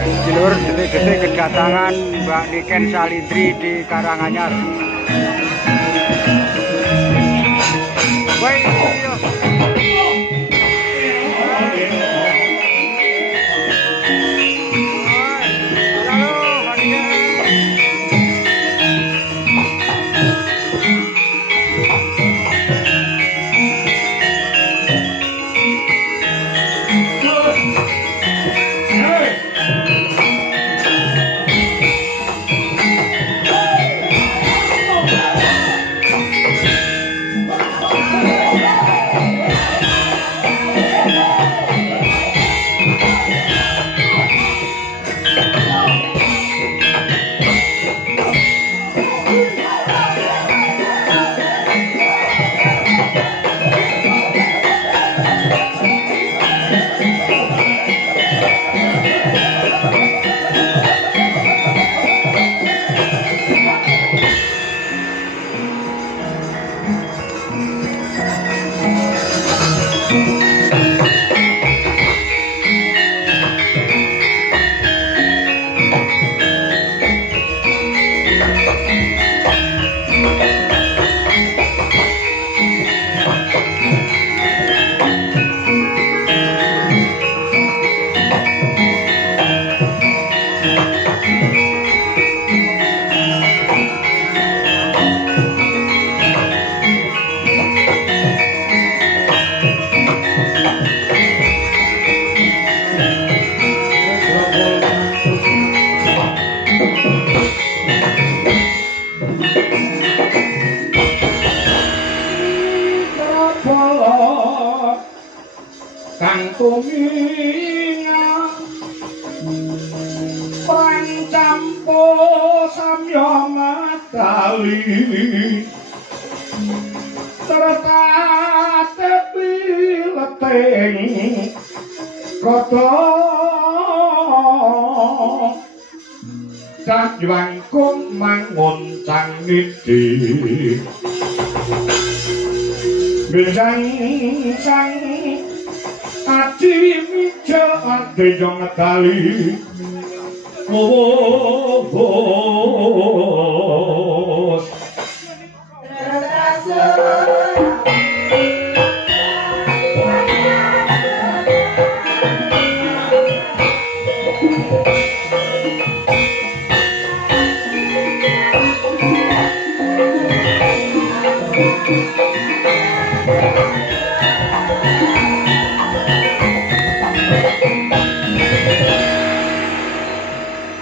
Sedulur detik-detik kedatangan Mbak Niken Salindri di Karanganyar. Baik, kang tuminga pancampo samya matali tertate pileteng kota sajwangkung mangun cangidi Bejang sang aji mija adenya ngetali bos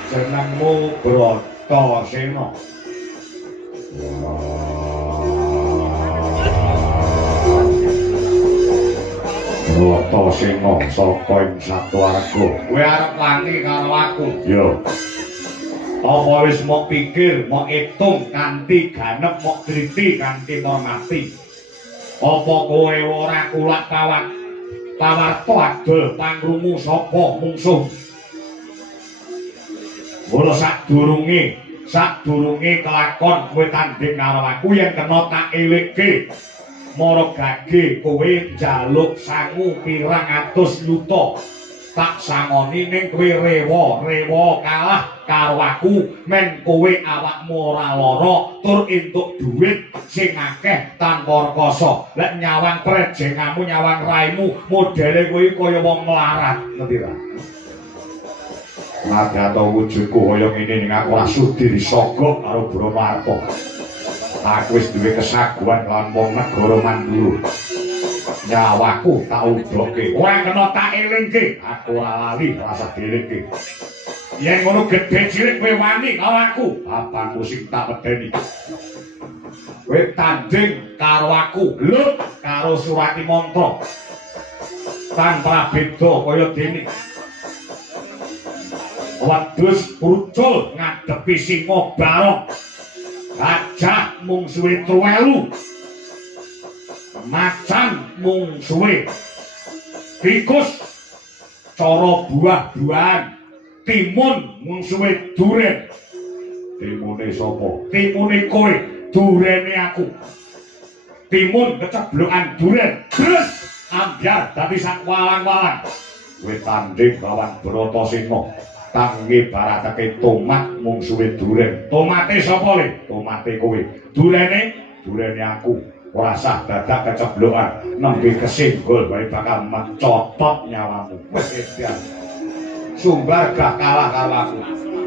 jenengmu Bratasena. Bratasena saka ing Satwarga. Kowe arep wani karo aku? Yo. Apa wis mok pikir, mok itung kanthi ganep, mok driti kanthi mati. Apa kowe ora kulak tawarta adol pangrungu sapa mungsuh? Mula sadurunge kelakon kowe tanding karo aku yen kena tak elikke. Mara gage kowe njaluk sangu pirang atus yuta. Tak sangoni ning kowe rewa kalah karo aku men kowe awakmu ora lara tur entuk dhuwit sing akeh tanpa rekoso. Lek nyawang prejengamu nyawang raimu modele kowe kaya wong melarat, ngerti ra? Nadato wujudku kaya ngene ning aku ora sudi disogok karo Bromarta. Aku wis duwe kesaguhan lan wong negara Mandura. Nyawaku tak udoke. Ora kena tak elingke. Aku ora lali rasa dilingke. Yen ngono gedhe cilik kowe wani karo aku, papanku sing tak medeni. Kowe tanding karo aku, lut karo Surati Mantra. Tanpa beda kaya dene. Wedhus pucul ngadepi singa barong. Gajah mung suwe 3 macan mung suwe tikus cara buah-buahan timun mung suwe duren. Timune sapa? Timune kowe, durene aku. Timun keceblokan duren terus ambyar dadi sak walang-walang. Kowe tanding lawan Bratasena. Tangge baratake tomat mung suwe duren. Tomate sapa le? Tomate kowe. Durene aku. Ora sah dadak keceblokan nembe kesenggol bae bakal mencotot nyawamu. Wis edan. Sumbar gak kalah karo aku.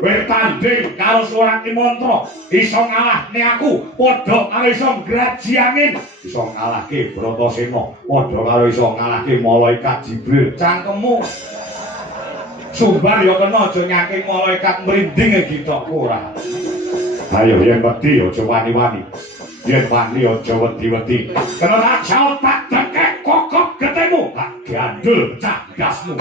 Kowe tanding karo seorang Ki Mantra, iso ngalahne aku, padha karo iso ngraji angin, iso ngalahke Bratasena, padha karo iso ngalahke malaikat Jibril. Cangkemmu sumbar ya kena aja nyaking malaikat mrinding gitokku ora. Ayo yen wedi aja wani-wani. Yen wani aja wedi-wedi. Kena tak jawab tak dekek kokok getemu, tak gandul pecah gasmu.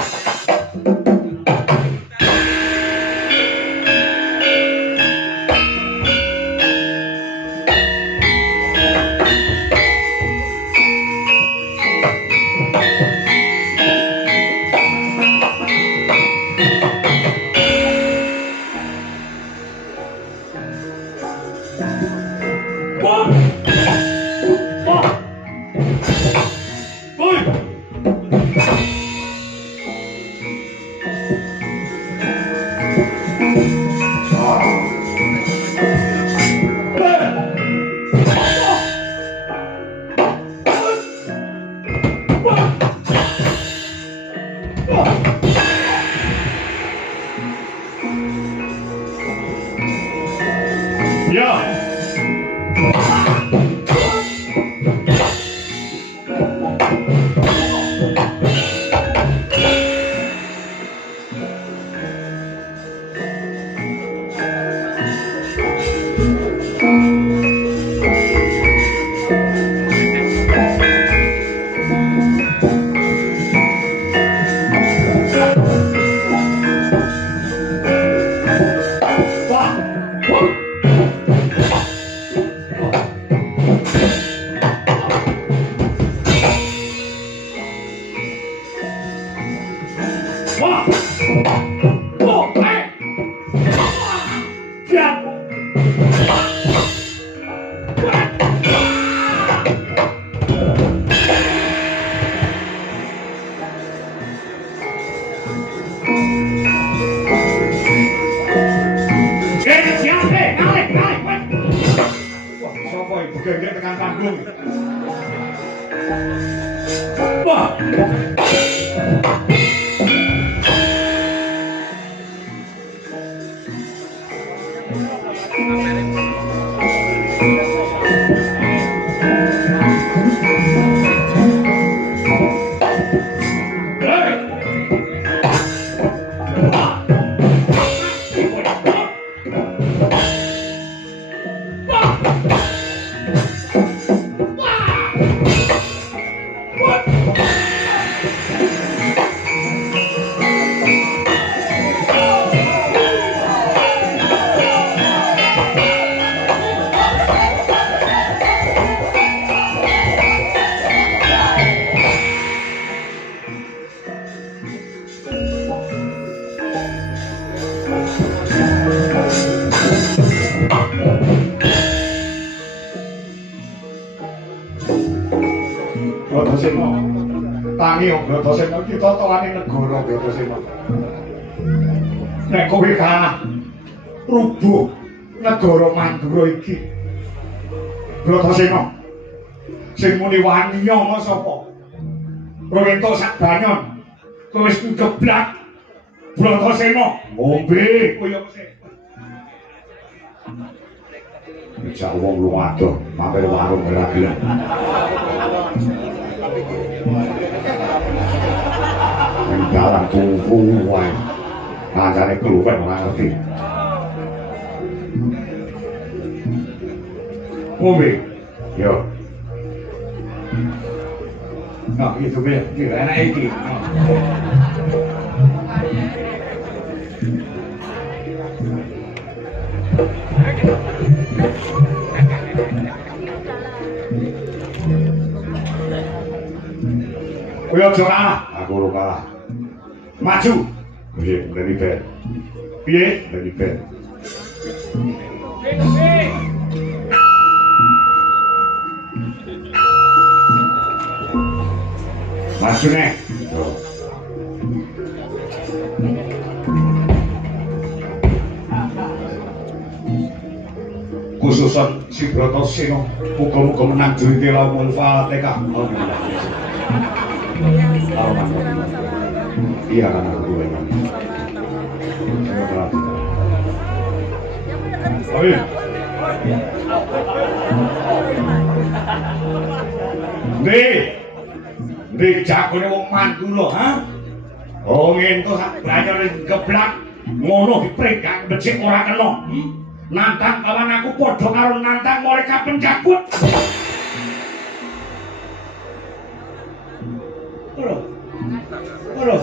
Bratasena iki totoane negara Bratasena. Nek kowe kalah rubuh negara Mandura iki. Bratasena sing muni wani nyama sapa? Kowe entuk sak banyon. Kowe wis ngeblak Bratasena ngombe koyo sik. Bisa wong lu adoh mampir warung ora gelem. Dalam tunggu wae kancane keluwen ora ngerti. Ngombe yo nah itu be enak iki kowe aja kalah aku ora kalah maju piye dari ben piye dari ben maju nih susun si Bratasena muga-muga menang jurite laumul Fatihah. Iya kan aku gue kan. Amin. Ndek jagone wong mantu lho, ha? Oh ngento sak banyar geblak ngono dipregang becik ora kena. Nantang kawan aku padha karo nantang mereka penjagut. Ora. Ora.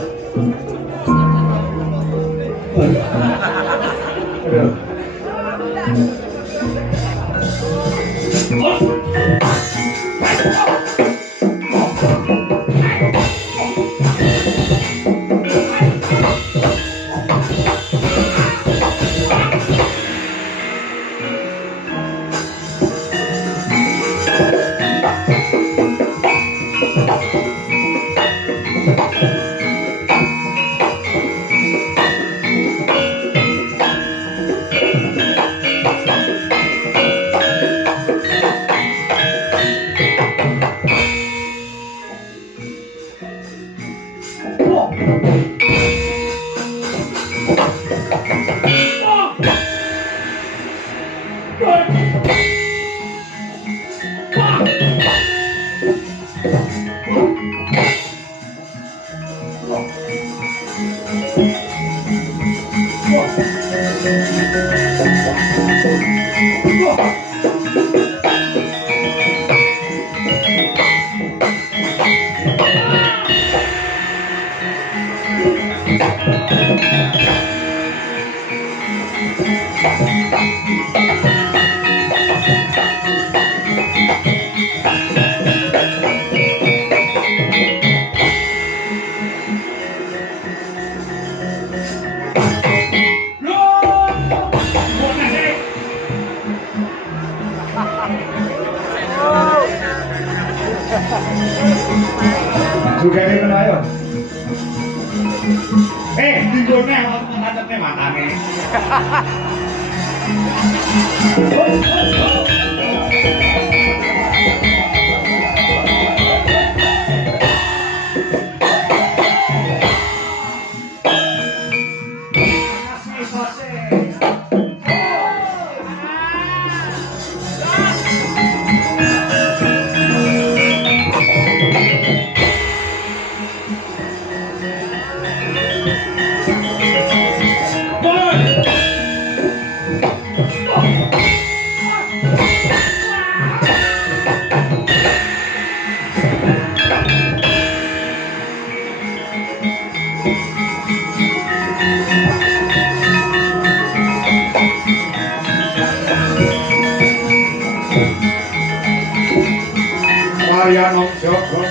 Juga dia kena ayo. Tinggulnya macetnya matanya. Ariano Joko.